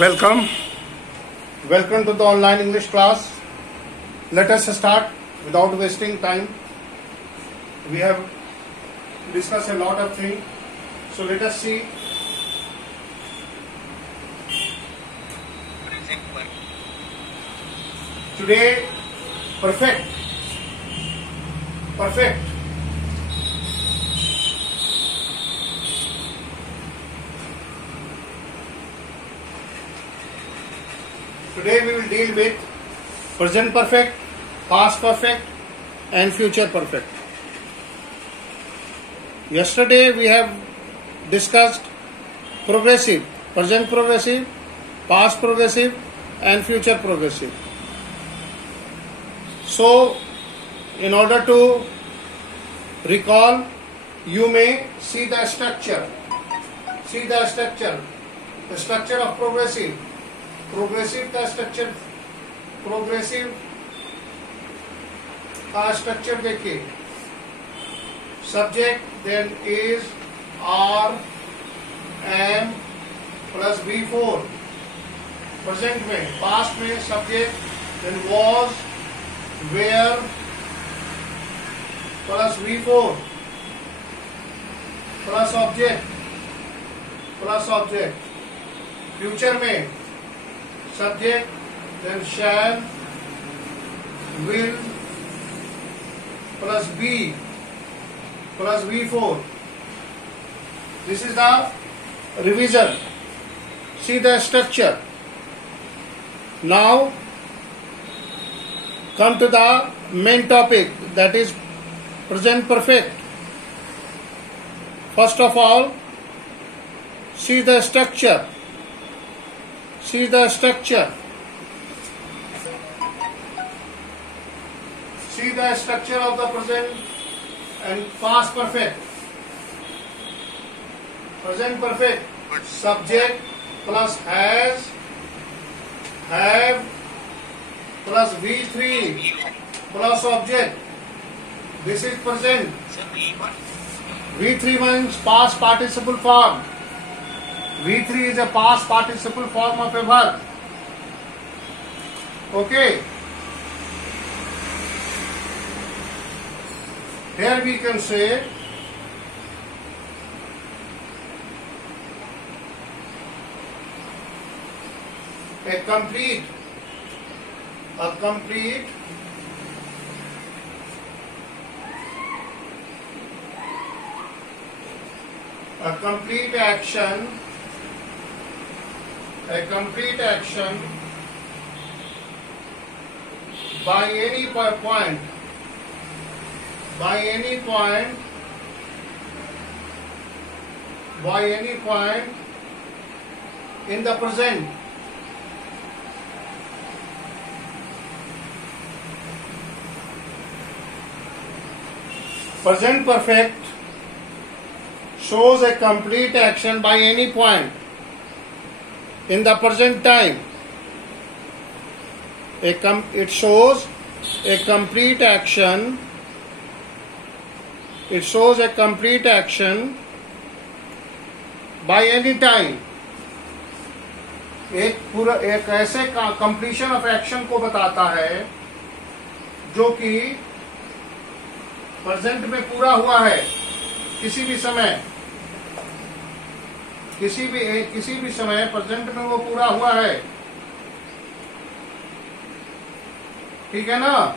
Welcome. Welcome to the online English class. Let us start without wasting time. We have discussed a lot of things. So let us see. Today, perfect. Today we will deal with present perfect, past perfect and future perfect. Yesterday we have discussed progressive, present progressive, past progressive and future progressive. So, in order to recall, you may see the structure. The structure of progressive. Progressive का structure देखिए. Subject then is R M plus V4. Present में, past में subject then was, where plus V4 plus object. Future में subject then shall, will plus be plus V4. This is the revision. See the structure. Now come to the main topic, that is present perfect. First of all, see the structure. See the structure of the present and past perfect. Present perfect, subject plus has, have plus V3 plus object. This is present. V3 means past participle form. V3 is a past participle form of a verb. Okay. Here we can say a complete action by any point in the present. Present perfect shows a complete action by any point in the present time. It shows a complete action. It shows a complete action by any time. एक ऐसे completion of action को बताता है जो कि present में पूरा हुआ है, किसी भी समय प्रेजेंट में वो पूरा हुआ है. ठीक है ना?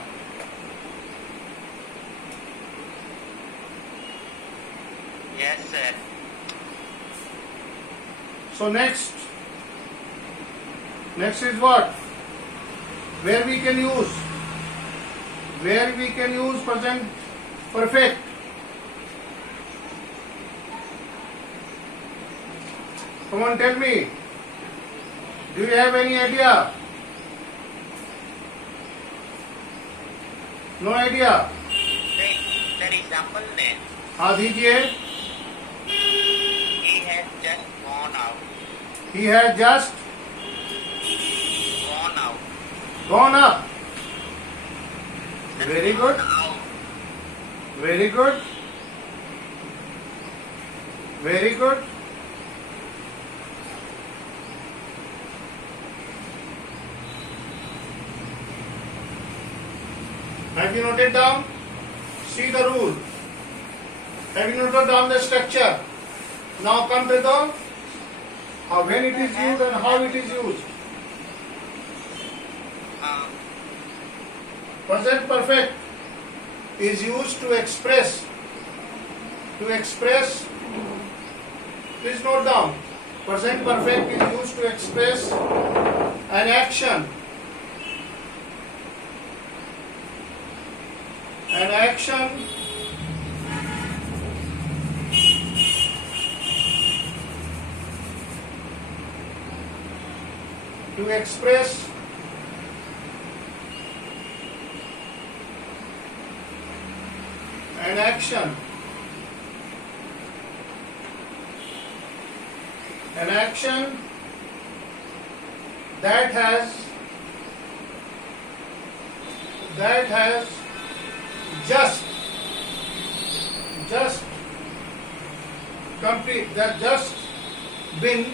Yes, sir. So next is what? Where we can use present perfect. Come on, tell me. Do you have any idea? No idea? Sir, example then. हाँ दीजिए. He has just gone out. He has just Gone out. gone up. Very good. Out. Very good. Very good. Have you noted down? See the rule. Have you noted down the structure? Now come to the when it is used and how it is used. Present perfect is used to express. Please note down. Present perfect is used to express an action. An action to express an action. An action that has just been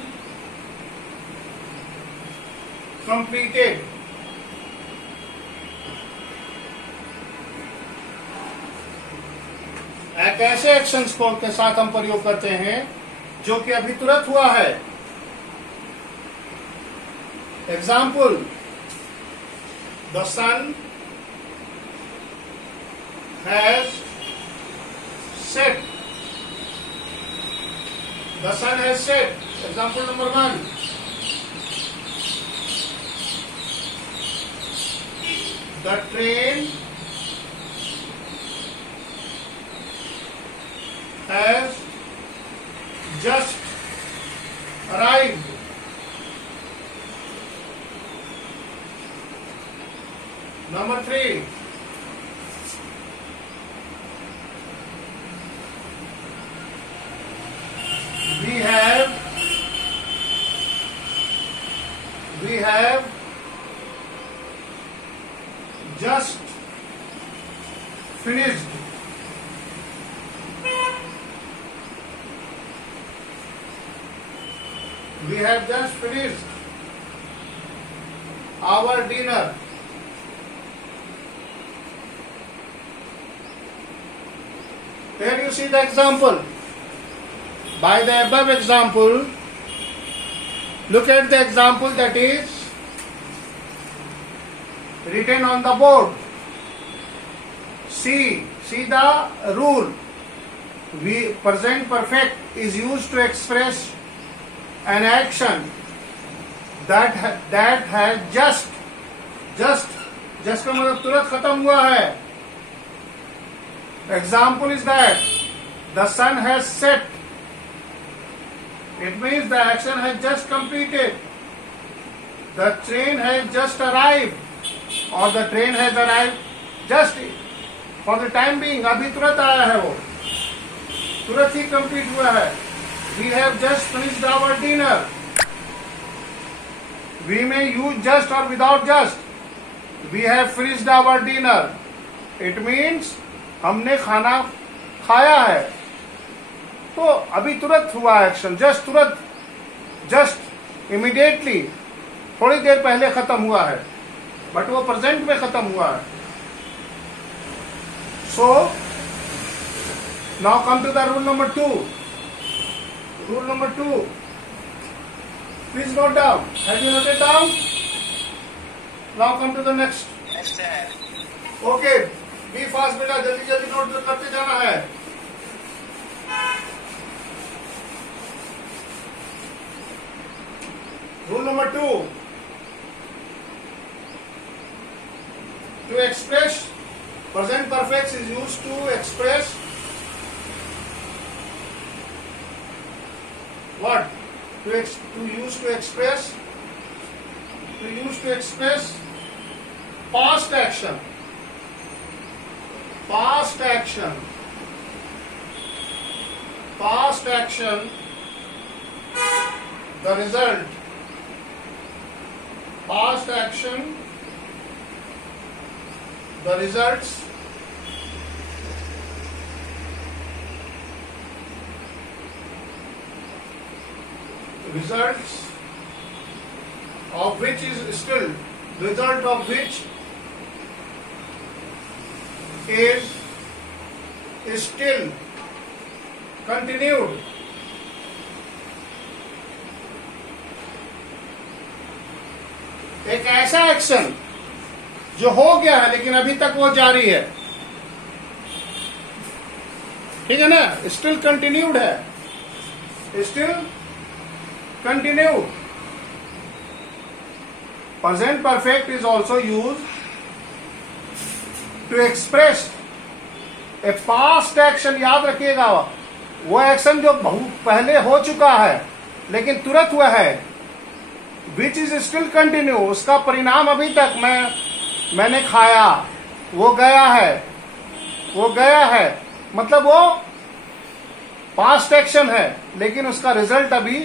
completed. एक ऐसे actions को के साथ हम प्रयोग करते हैं जो कि अभी तुरंत हुआ है. Example, the sun has set. The sun has set. Example number 1. The train has just arrived. Number 3. We have just finished. We have just finished our dinner. Here you see the example. By the above example, look at the example that is written on the board. See the rule. Present perfect is used to express an action that has just का मतलब तुरंत खत्म हुआ है. Example is that the sun has set. It means the action has just completed. The train has just arrived, or the train has arrived just for the time being. अभी तुरंत आया है वो, तुरंत ही कंप्लीट हुआ है. We have just finished our dinner. We may use just or without just. We have finished our dinner. It means हमने खाना खाया है. तो अभी तुरंत हुआ एक्शन, जस्ट इमीडिएटली, थोड़ी देर पहले खत्म हुआ है, बट वो प्रेजेंट में खत्म हुआ है. So now come to the rule number 2. Rule number 2. Please note down. Have you noted down? Now come to the next. Yes, sir. Okay. Be fast बेटा, जल्दी नोट करते जाना है. Rule number 2. To express, present perfect is used to express what? To use to express past action. Past action. The result. Past action. The results. Results of which is still, result of which is still continued. एक ऐसा action जो हो गया है लेकिन अभी तक वो जारी है, ठीक है ना, स्टिल कंटिन्यूड है, still continued. Present perfect is also use to express a past action. याद रखिएगा, वो एक्शन जो बहुत पहले हो चुका है लेकिन तुरंत हुआ है, विच इज स्टिल कंटिन्यू. उसका परिणाम अभी तक मैंने खाया, वो गया है, मतलब वो पास्ट एक्शन है लेकिन उसका रिजल्ट अभी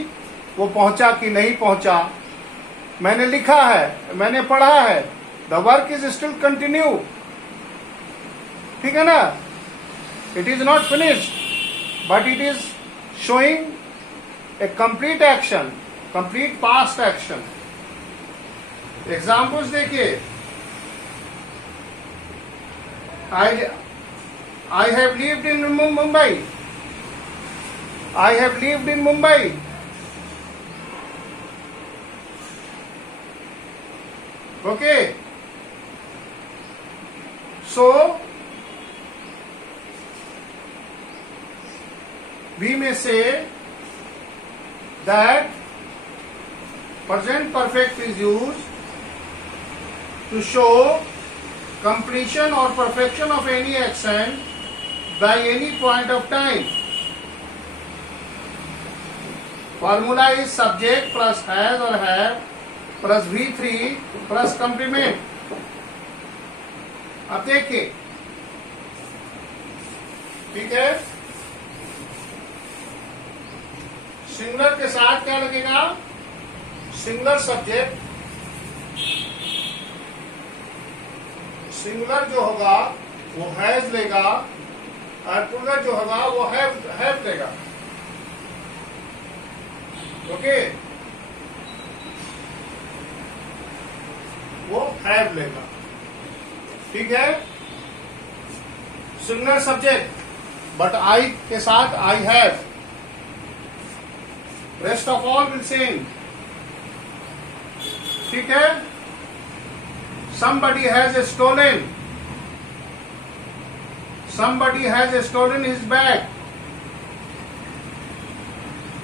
वो पहुंचा कि नहीं पहुंचा. मैंने लिखा है, मैंने पढ़ा है, the work is still continue. ठीक है ना, it is not finished but it is showing A complete action, complete past action. Examples देखिए, I have lived in Mumbai. I have lived in Mumbai. Okay. So, we may say that present perfect is used to show completion or perfection of any action by any point of time. Formula is subject plus has or have plus V3 plus complement. अब देखिए, ठीक है, singular के साथ क्या लगेगा, singular subject. Singular जो होगा वो हैज लेगा और प्लूरल जो होगा वो हैव लेगा. ओके, वो हैव लेगा. ठीक है, सिंगुलर सब्जेक्ट बट आई के साथ I have. Rest of all will same. ठीक है, somebody has stolen his bag.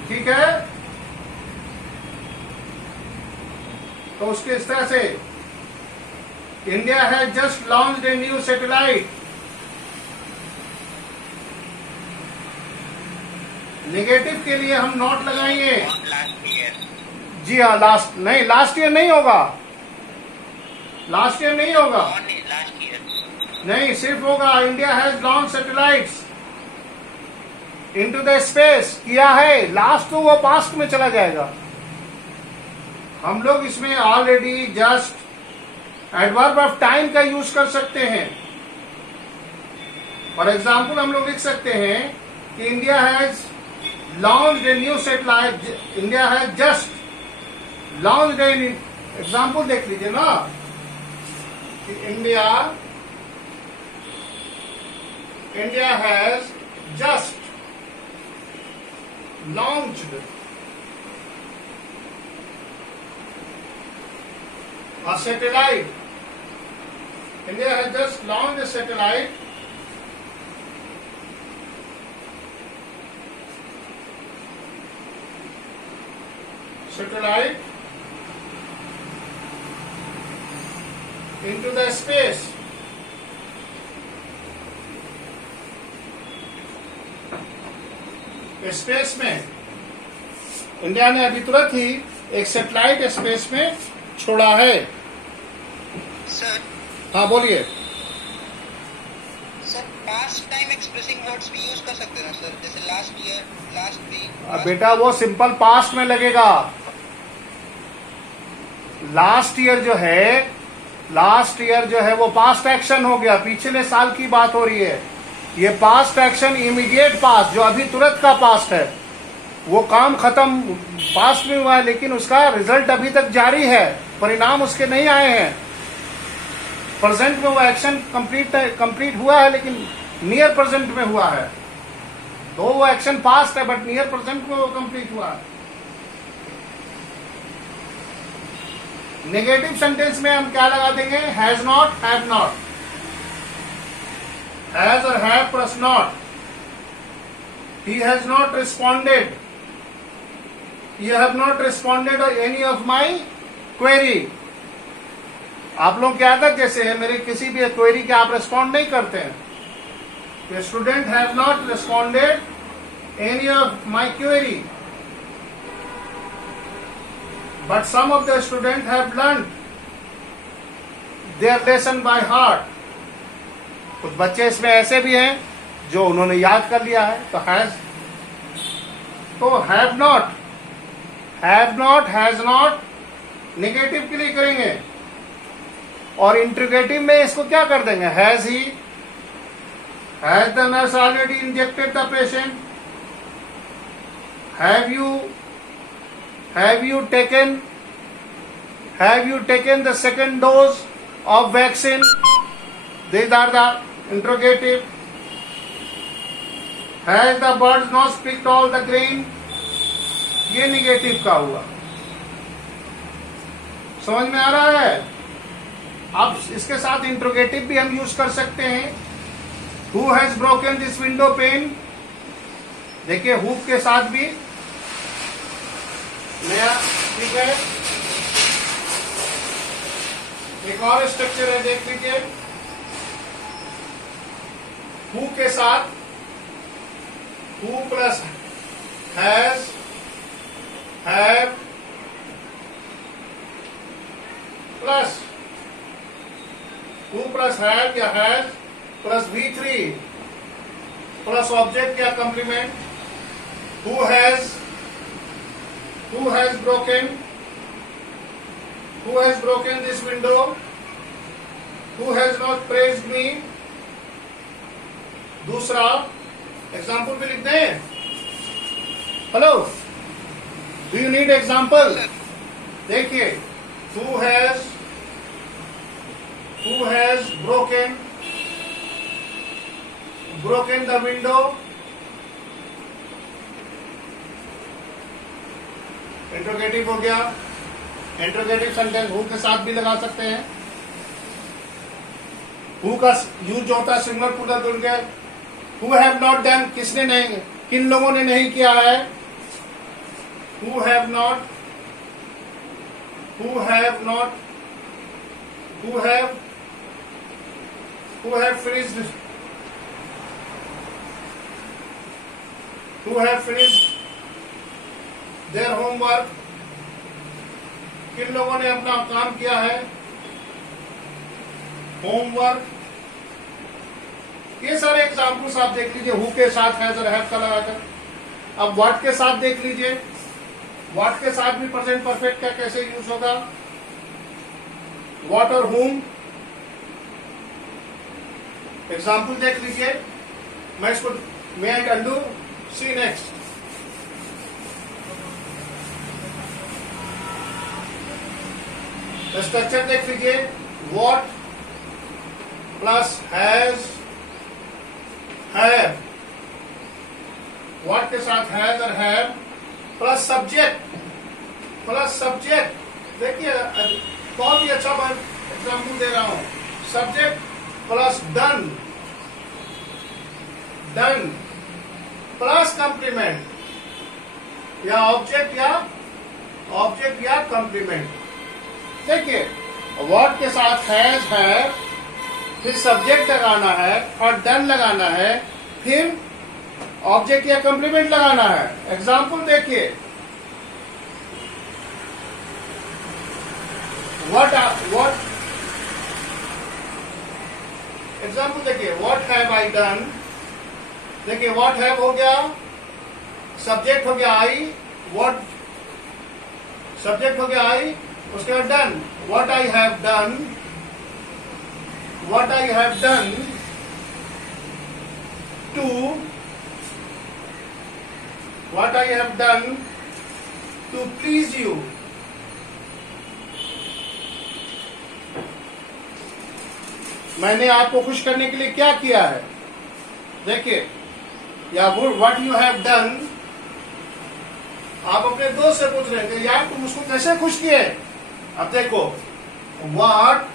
ठीक है, तो उसके इस तरह से India has just launched a new satellite. Negative के लिए हम नोट लगाएंगे. जी हाँ, लास्ट ईयर नहीं होगा, लास्ट ईयर नहीं होगा, नहीं, सिर्फ होगा India has launch satellites into the space. किया है, लास्ट तो वो पास्ट में चला जाएगा. हम लोग इसमें already just adverb of time का यूज कर सकते हैं. फॉर एग्जाम्पल हम लोग लिख सकते हैं कि India has launched a new satellite. India has just launched A, example देख लीजिए ना, India has just launched a satellite. India has just launched a satellite into the space. Space में इंडिया ने अभी तुरंत ही एक सैटेलाइट स्पेस में छोड़ा है. सर, हाँ बोलिए. Sir, past time expressing words भी यूज कर सकते हैं सर, जैसे लास्ट ईयर, लास्ट वीक. अब बेटा वो सिंपल पास्ट में लगेगा. लास्ट ईयर जो है वो पास्ट एक्शन हो गया, पिछले साल की बात हो रही है. ये पास्ट एक्शन इमीडिएट पास्ट, जो अभी तुरंत का पास्ट है, वो काम खत्म पास्ट में हुआ है लेकिन उसका रिजल्ट अभी तक जारी है, परिणाम उसके नहीं आए हैं. प्रेजेंट में वो एक्शन कंप्लीट हुआ है, लेकिन नियर प्रेजेंट में हुआ है, तो वो एक्शन पास्ट है बट नियर प्रेजेंट में वो कंप्लीट हुआ है। नेगेटिव सेंटेंस में हम क्या लगा देंगे? Has not, have not, has और have plus not. He has not responded, you have not responded any of my query. आप लोग क्या था कैसे है, मेरे किसी भी क्वेरी के आप रिस्पॉन्ड नहीं करते हैं। The student have not responded any of my query, but some of the students have learned their lesson by heart. कुछ बच्चे इसमें ऐसे भी हैं जो उन्होंने याद कर लिया है। तो हैज, तो have not, has not negative के लिए करेंगे, और इंट्रोगेटिव में इसको क्या कर देंगे? Has he, has the nurse already injected the patient? Have you taken the second dose of vaccine? These are the interrogative. Has the bird's nose picked all the grain? ये निगेटिव का हुआ। समझ में आ रहा है? अब इसके साथ इंट्रोगेटिव भी हम यूज कर सकते हैं। Who has broken this window pane? देखिए who के साथ भी नया, ठीक है, एक और स्ट्रक्चर है, देख लीजिए। who के साथ who plus has, have plus who plus have या has plus V3 plus object या complement. who has broken this window? who has not praised me? दूसरा एग्जाम्पल भी लिखते हैं। Hello, do you need example? देखिए, who has broken the window? Interrogative हो गया। Interrogative sentence who के साथ भी लगा सकते हैं। हु का यूज होता है सिंगुलर प्लूरल दोनों के। हु हैव नॉट डन, किसने नहीं, किन लोगों ने नहीं किया है? Who have not, who have finished their homework? किन लोगों ने अपना काम किया है? होमवर्क। ये सारे एग्जाम्पल्स आप देख लीजिए, हु के साथ हैज और हैव का लगाकर। अब व्हाट के साथ देख लीजिए, व्हाट के साथ भी प्रेजेंट परफेक्ट का कैसे यूज होगा? व्हाट और whom। एग्जाम्पल देख लीजिए, मैं इसको मे आई अंडू, सी नेक्स्ट। स्ट्रक्चर देख लीजिए, what plus has, have, what के साथ हैज और हैव प्लस सब्जेक्ट। देखिए बहुत ही अच्छा मैं एग्जाम्पल दे रहा हूं। Subject plus done plus complement, या ऑब्जेक्ट या कंप्लीमेंट। देखिए व्हाट के साथ हैज, हैव, फिर सब्जेक्ट लगाना है और डन लगाना है, फिर ऑब्जेक्ट या कंप्लीमेंट लगाना है। एग्जाम्पल देखिए, व्हाट एग्जाम्पल देखिए, व्हाट हैव आई डन। देखिए व्हाट हैव हो गया, सब्जेक्ट हो गया आई, व्हाट सब्जेक्ट हो गया आई, उसके बाद done, what I have done to, what I have done to please you. मैंने आपको खुश करने के लिए क्या किया है? देखिए, या व्हाट यू हैव डन, आप अपने दोस्त से पूछ रहे हैं यार तुम उसको कैसे खुश किए? अब देखो, व्हाट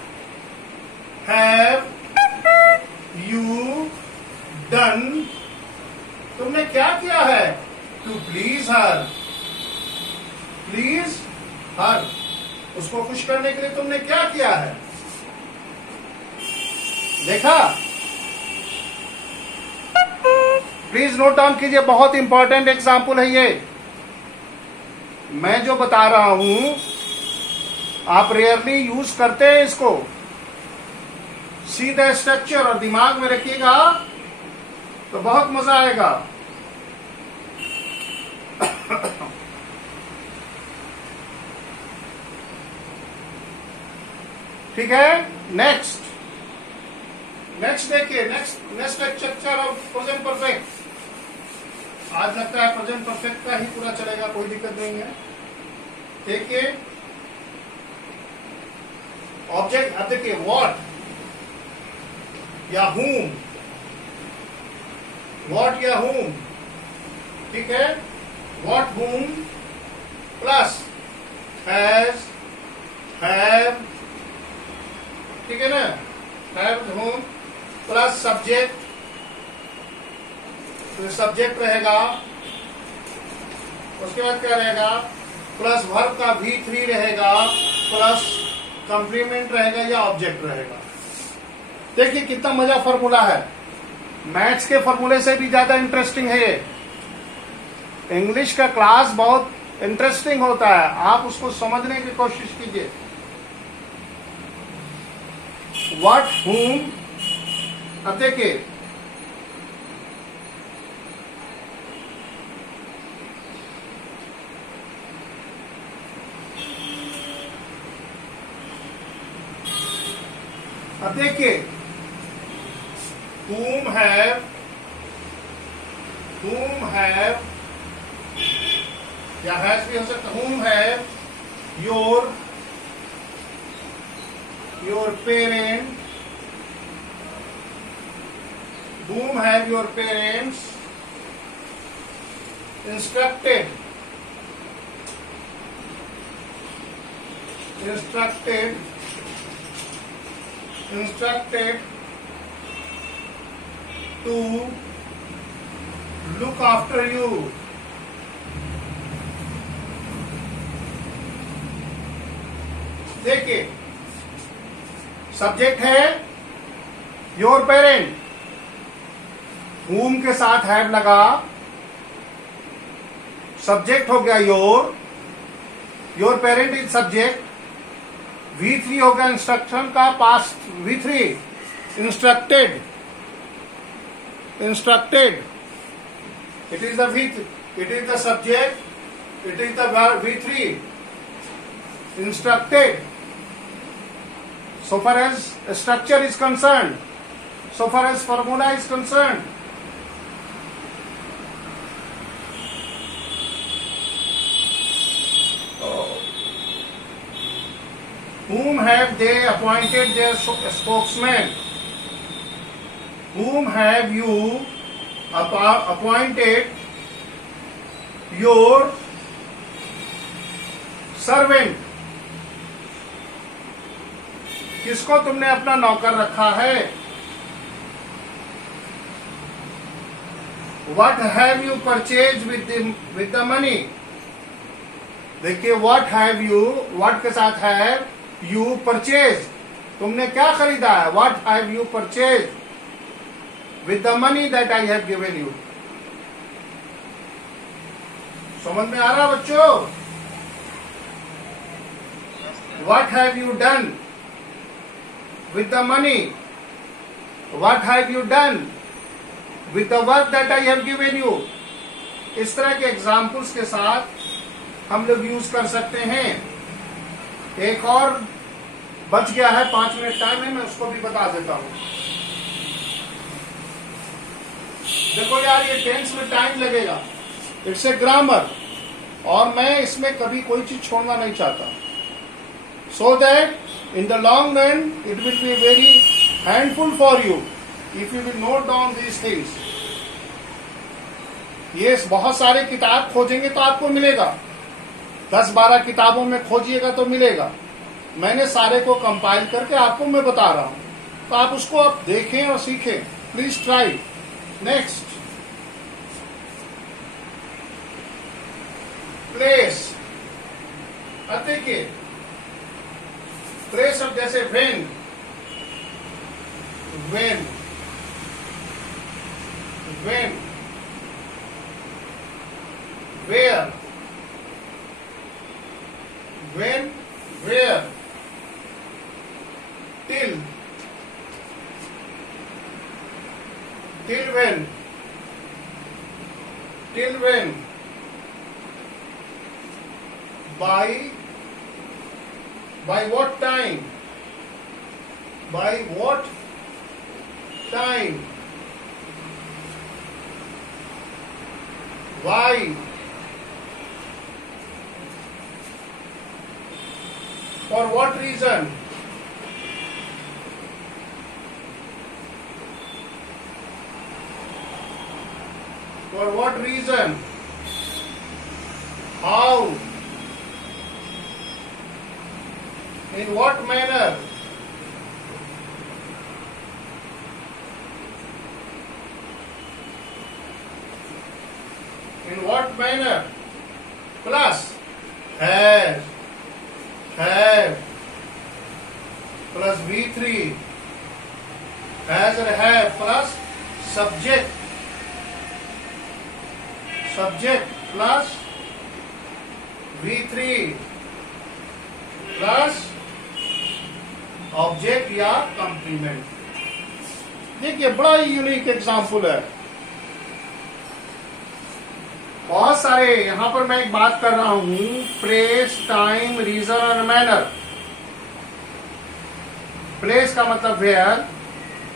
हैव यू डन, तुमने क्या किया है? टू प्लीज हर, प्लीज हर, उसको खुश करने के लिए तुमने क्या किया है? देखा? प्लीज नोट डाउन कीजिए, बहुत इंपॉर्टेंट एग्जाम्पल है ये। मैं जो बता रहा हूं आप रेयरली यूज करते हैं इसको। सी द स्ट्रक्चर और दिमाग में रखिएगा तो बहुत मजा आएगा। ठीक है, नेक्स्ट देखिए, next structure of present perfect. आज लगता है प्रेजेंट परफेक्ट का ही पूरा चलेगा, कोई दिक्कत नहीं है। देखिए ऑब्जेक्ट, अब देखिए व्हाट या whom, व्हाट या whom, ठीक है, what whom plus has have, ठीक है ना, हैव whom प्लस सब्जेक्ट, तो सब्जेक्ट रहेगा, उसके बाद क्या रहेगा, प्लस वर्ब का V3 रहेगा, प्लस कंप्लीमेंट रहेगा या ऑब्जेक्ट रहेगा। देखिए कितना मजा फॉर्मूला है, मैथ्स के फॉर्मूले से भी ज्यादा इंटरेस्टिंग है ये। इंग्लिश का क्लास बहुत इंटरेस्टिंग होता है, आप उसको समझने की कोशिश कीजिए। व्हाट whom, अब देखिए whom have या हैज भी हो सकता, whom have your parent, whom have your parents instructed to look after you. देखिए सब्जेक्ट है योर पेरेंट, whom के साथ हैव लगा, सब्जेक्ट हो गया your parent is subject, V3 हो गया इंस्ट्रक्शन का past V3, instructed, it is the subject, it is the verb V3, instructed. So far as structure is concerned, so far as formula is concerned, whom have they appointed their spokesman? Whom have you appointed your servant? किसको तुमने अपना नौकर रखा है? What have you purchased with the money? देखिए what have you, what के साथ have you purchased, तुमने क्या खरीदा है? What have you purchased with the money that I have given you? समझ में आ रहा बच्चों? What have you done with the money? What have you done with the work that I have given you? इस तरह के examples के साथ हम लोग यूज कर सकते हैं। एक और बच गया है, 5 मिनट टाइम है, मैं उसको भी बता देता हूं। देखो यार ये टेंस में टाइम लगेगा, इट्स ए ग्रामर, और मैं इसमें कभी कोई चीज छोड़ना नहीं चाहता, so that in the long run it will be very handful for you if you will note down these things. ये बहुत सारे किताब खोजेंगे तो आपको मिलेगा, 10-12 किताबों में खोजिएगा तो मिलेगा। मैंने सारे को कंपाइल करके आपको मैं बता रहा हूं, तो आप उसको आप देखें और सीखें। Please try. Next, place. अब देखिए, प्लेस अब जैसे when, when, when, where, when, where, till, till when, till when, by what time, by what time, why, for what reason, for what reason, how, in what manner, in what manner, plus has, have, plus V3, has or have, plus subject, subject plus V3 plus object या complement. देखिए, बड़ा ही unique example है। बहुत सारे यहां पर मैं एक बात कर रहा हूं, प्लेस, टाइम, रीजन और मैनर। प्लेस का मतलब वेयर,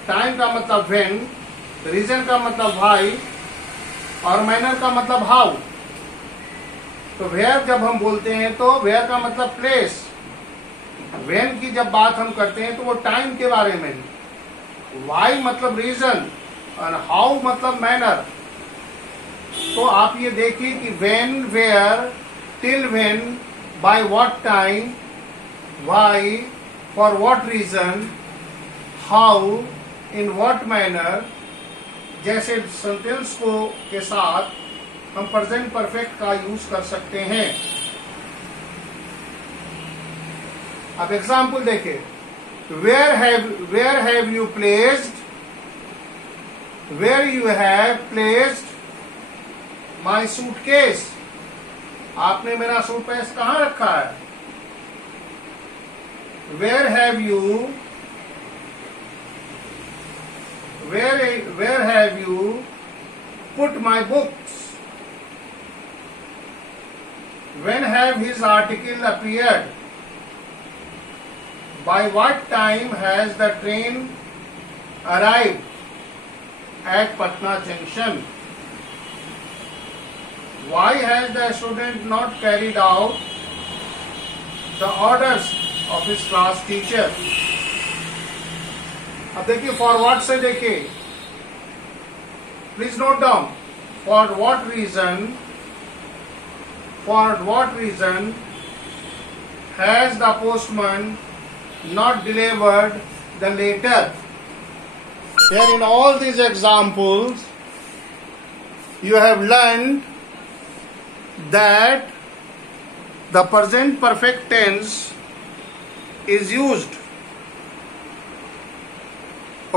टाइम का मतलब व्हेन, रीजन का मतलब व्हाई और मैनर का मतलब हाउ। तो वेयर जब हम बोलते हैं तो वेयर का मतलब प्लेस, व्हेन की जब बात हम करते हैं तो वो टाइम के बारे में, वाई मतलब रीजन और हाउ मतलब मैनर। तो आप ये देखिए कि when, where, till when, by what time, why, for what reason, how, in what manner जैसे सेंटेंस को के साथ हम प्रेजेंट परफेक्ट का यूज कर सकते हैं। अब एग्जाम्पल देखिए, where have you placed, where you have placed my suitcase. आपने मेरा सूटकेस कहां रखा है? Where have you, where have you put my books? When have his article appeared? By what time has the train arrived at Patna Junction? Why has the student not carried out the orders of his class teacher? अब देखिए, for what से देखिए, please note down. For what reason has the postman not delivered the letter? Here in all these examples you have learned that the present perfect tense is used.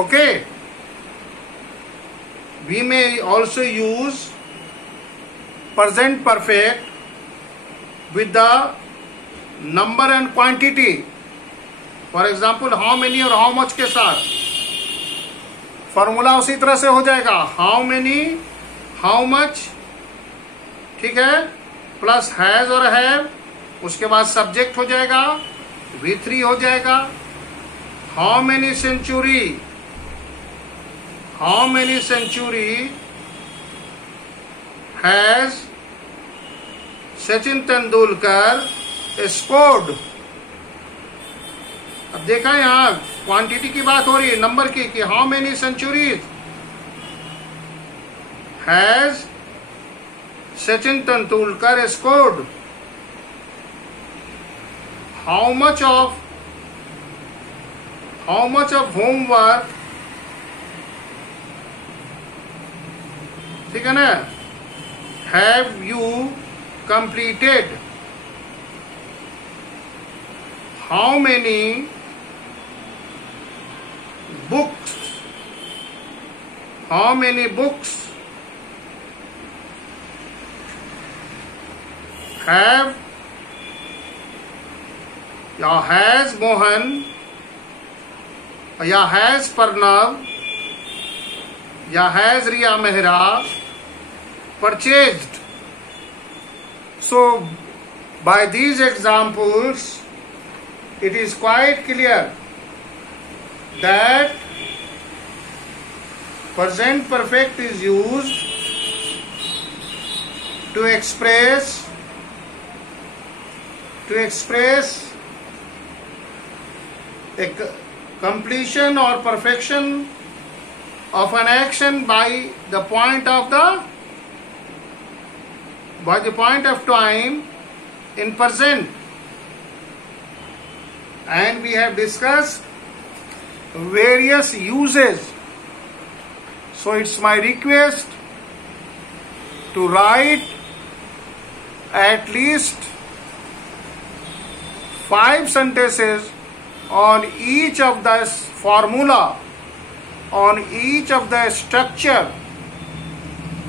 Okay, we may also use present perfect with the number and quantity. For example, how many और how much के साथ formula उसी तरह से हो जाएगा, how many, how much, ठीक है, प्लस हैज और हैव, उसके बाद सब्जेक्ट हो जाएगा, V3 हो जाएगा। How many century, how many century has Sachin Tendulkar scored? अब देखा यहां क्वांटिटी की बात हो रही है, नंबर की, कि how many centuries has Sachin Tendulkar scored, how much of homework, ठीक है ना, have you completed, how many books, how many books have या has Mohan या has Pranav या has Riya Mehra purchased. So by these examples it is quite clear that present perfect is used to express a completion or perfection of an action by the point of time in present. And we have discussed various uses. So it's my request to write at least 5 sentences on each of the formula, on each of the structure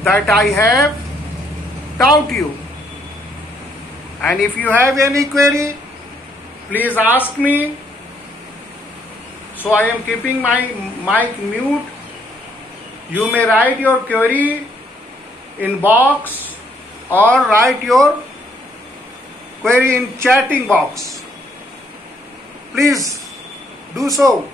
that I have taught you. And if you have any query, please ask me. So I am keeping my mic mute. You may write your query in box or write your query in chatting box. Please do so.